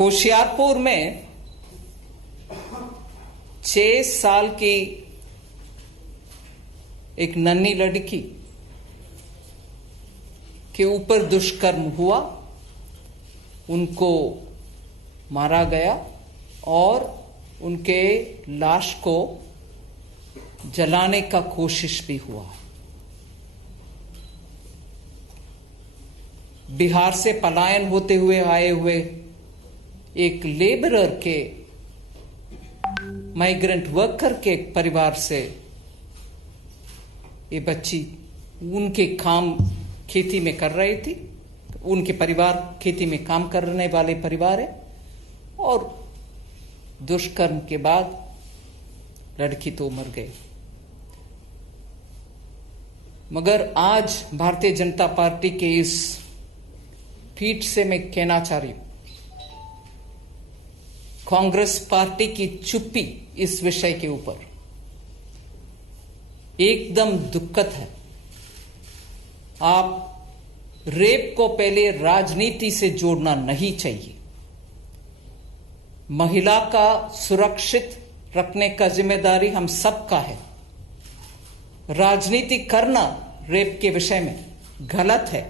होशियारपुर में 6 साल की एक नन्ही लड़की के ऊपर दुष्कर्म हुआ, उनको मारा गया और उनके लाश को जलाने का कोशिश भी हुआ। बिहार से पलायन होते हुए आए हुए एक लेबरर के, माइग्रेंट वर्कर के परिवार से ये बच्ची, उनके काम खेती में कर रही थी, उनके परिवार खेती में काम करने वाले परिवार है, और दुष्कर्म के बाद लड़की तो मर गई। मगर आज भारतीय जनता पार्टी के इस ट्वीट से मैं कहना चाह रही हूं, कांग्रेस पार्टी की चुप्पी इस विषय के ऊपर एकदम दुखद है। आप रेप को पहले राजनीति से जोड़ना नहीं चाहिए। महिला का सुरक्षित रखने का जिम्मेदारी हम सबका है। राजनीति करना रेप के विषय में गलत है।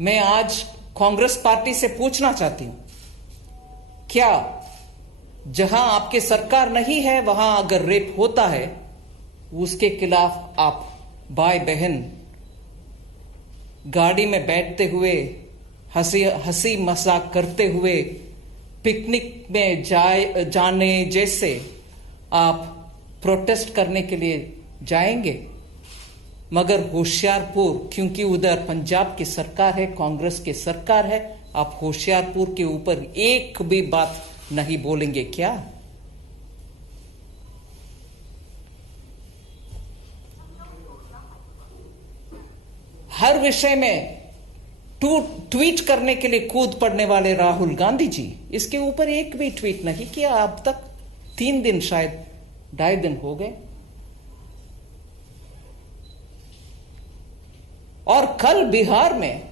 मैं आज कांग्रेस पार्टी से पूछना चाहती हूं, क्या जहां आपकी सरकार नहीं है वहां अगर रेप होता है, उसके खिलाफ आप भाई बहन गाड़ी में बैठते हुए हंसी मजाक करते हुए पिकनिक में जाने जैसे आप प्रोटेस्ट करने के लिए जाएंगे? मगर होशियारपुर, क्योंकि उधर पंजाब की सरकार है, कांग्रेस की सरकार है, आप होशियारपुर के ऊपर एक भी बात नहीं बोलेंगे क्या? हर विषय में ट्वीट करने के लिए कूद पड़ने वाले राहुल गांधी जी, इसके ऊपर एक भी ट्वीट नहीं किया अब तक। 3 दिन, शायद 2.5 दिन हो गए। और कल बिहार में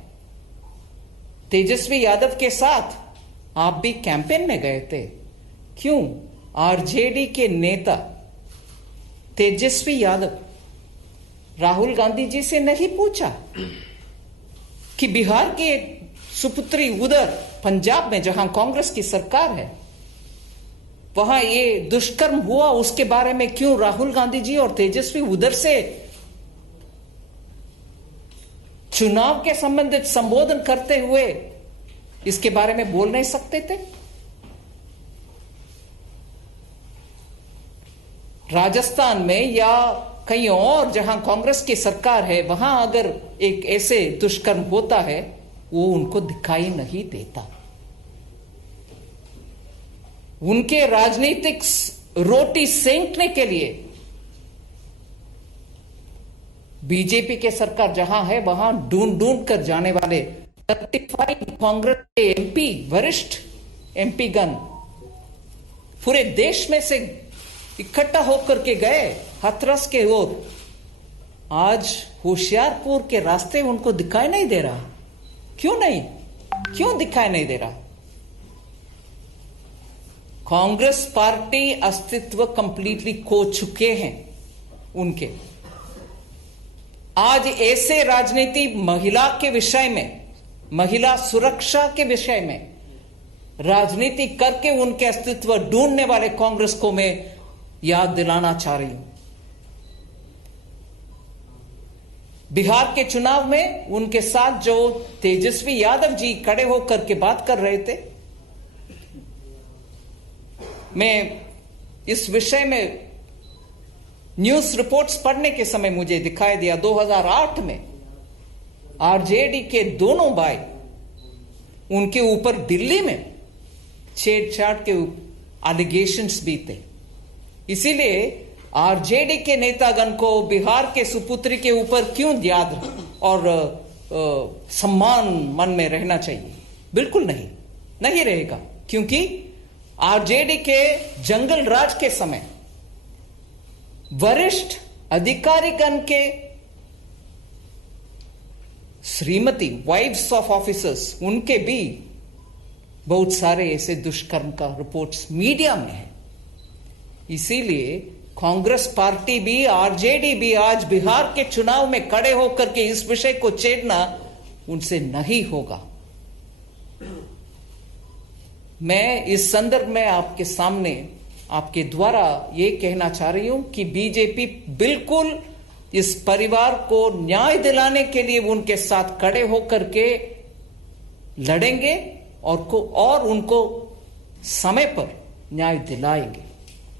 तेजस्वी यादव के साथ आप भी कैंपेन में गए थे। क्यों आरजेडी के नेता तेजस्वी यादव राहुल गांधी जी से नहीं पूछा कि बिहार के सुपुत्री उधर पंजाब में जहां कांग्रेस की सरकार है, वहां ये दुष्कर्म हुआ, उसके बारे में क्यों राहुल गांधी जी और तेजस्वी उधर से चुनाव के संबंधित संबोधन करते हुए इसके बारे में बोल नहीं सकते थे? राजस्थान में या कहीं और जहां कांग्रेस की सरकार है, वहां अगर एक ऐसे दुष्कर्म होता है, वो उनको दिखाई नहीं देता। उनके राजनीतिक रोटी सेंकने के लिए बीजेपी के सरकार जहां है वहां ढूंढ ढूंढ कर जाने वाले 35 कांग्रेस के एमपी, वरिष्ठ एमपी गण पूरे देश में से इकट्ठा होकर के गए हाथरस के ओर। आज होशियारपुर के रास्ते उनको दिखाई नहीं दे रहा। क्यों नहीं? क्यों दिखाई नहीं दे रहा? कांग्रेस पार्टी अस्तित्व कंप्लीटली खो चुके हैं उनके। आज ऐसे राजनीति महिला के विषय में, महिला सुरक्षा के विषय में राजनीति करके उनके अस्तित्व ढूंढने वाले कांग्रेस को मैं याद दिलाना चाह रही हूं। बिहार के चुनाव में उनके साथ जो तेजस्वी यादव जी खड़े होकर के बात कर रहे थे, मैं इस विषय में न्यूज रिपोर्ट्स पढ़ने के समय मुझे दिखाई दिया 2008 में आरजेडी के दोनों भाई, उनके ऊपर दिल्ली में छेड़छाड़ के एलिगेशंस भी थे। इसीलिए आरजेडी के नेतागण को बिहार के सुपुत्री के ऊपर क्यों याद और सम्मान मन में रहना चाहिए? बिल्कुल नहीं, नहीं रहेगा। क्योंकि आरजेडी के जंगल राज के समय वरिष्ठ अधिकारीगण के श्रीमती, वाइफ्स ऑफ ऑफिसर्स, उनके भी बहुत सारे ऐसे दुष्कर्म का रिपोर्ट्स मीडिया में है। इसीलिए कांग्रेस पार्टी भी, आरजेडी भी आज बिहार के चुनाव में खड़े होकर के इस विषय को छेड़ना उनसे नहीं होगा। मैं इस संदर्भ में आपके सामने, आपके द्वारा ये कहना चाह रही हूं कि बीजेपी बिल्कुल इस परिवार को न्याय दिलाने के लिए उनके साथ खड़े होकर के लड़ेंगे और उनको समय पर न्याय दिलाएंगे।